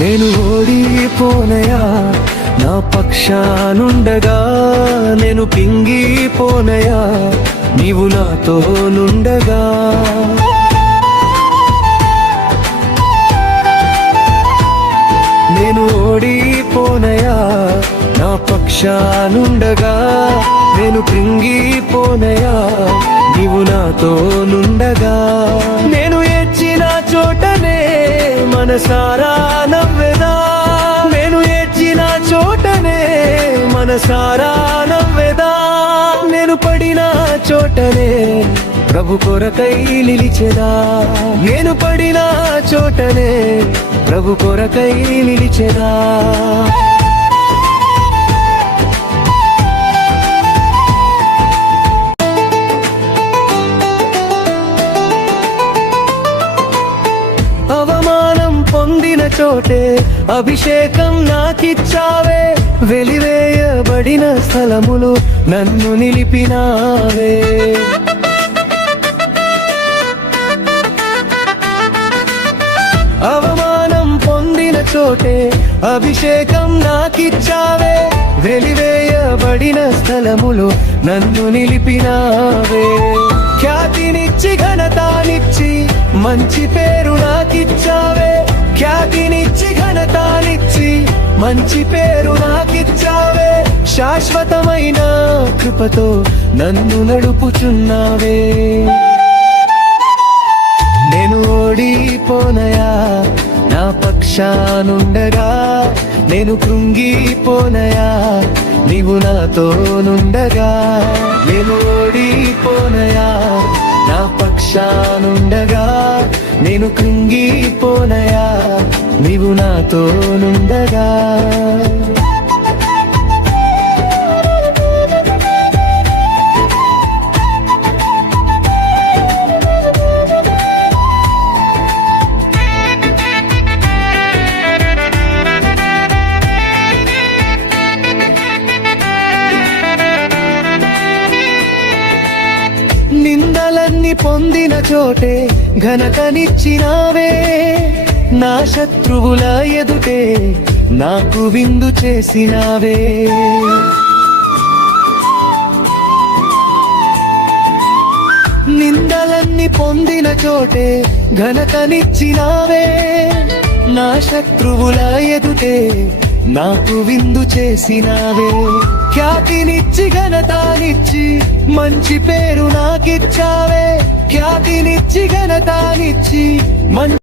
నేను ఓడిపోనయా, నా పక్షానుండగా నేను పింగిపోనయా, నీవు నాతో నుండగా. నేను ఓడిపోనయా, నా పక్షానుండగా నేను కృంగిపోనయా, నీవు నాతో నుండగా. నేను ఏడ్చిన చోటనే మనసారా నవ్వెదా, నేను ఏడ్చిన చోటనే మనసారా నవ్వెదా. నేను పడిన చోటనే ప్రభు కొరకై నిలిచెదా, నేను పడిన చోటనే ప్రభు కొరకై నిలిచెదా. అవమానం పొందిన చోటే అభిషేకం నాకిచ్చావే, వెలివేయబడిన స్థలములు నన్ను నిలిపినావే. అవమానం పొందిన చోటే అభిషేకం నాకిచ్చావే, వెలివేయబడిన స్థలములు నన్ను నిలిపినావే. ఖ్యాతినిచ్చి ఘనతానిచ్చి మంచి పేరు నాకిచ్చావే, ఖ్యాతినిచ్చి ఘనతానిచ్చి మంచి పేరు నాకిచ్చావే. శాశ్వతమైన కృపతో నన్ను నడుపుచున్నావే. నేను ఓడిపోనయా, నా పక్షానుండగా నేను కృంగిపోనయా, నీవు నాతో నుండగా. నేను ఓడిపోనయా, నా పక్షానుండగా నేను కృంగిపోనయా, నీవు నాతో నుండగా. నిందలన్నీ పొందిన చోటే ఘనతనిచ్చినావే, నా శత్రువుల ఎదుటే నాకు విందు చేసినావే. నిందలన్నీ పొందిన చోటే ఘనతనిచ్చినావే, నా శత్రువుల ఎదుటే నాకు విందు చేసినావే. ఖ్యాతినిచ్చి ఘనతానిచ్చి మంచి పేరు నాకిచ్చావే, ఖ్యాతినిచ్చి ఘనతానిచ్చి మంచి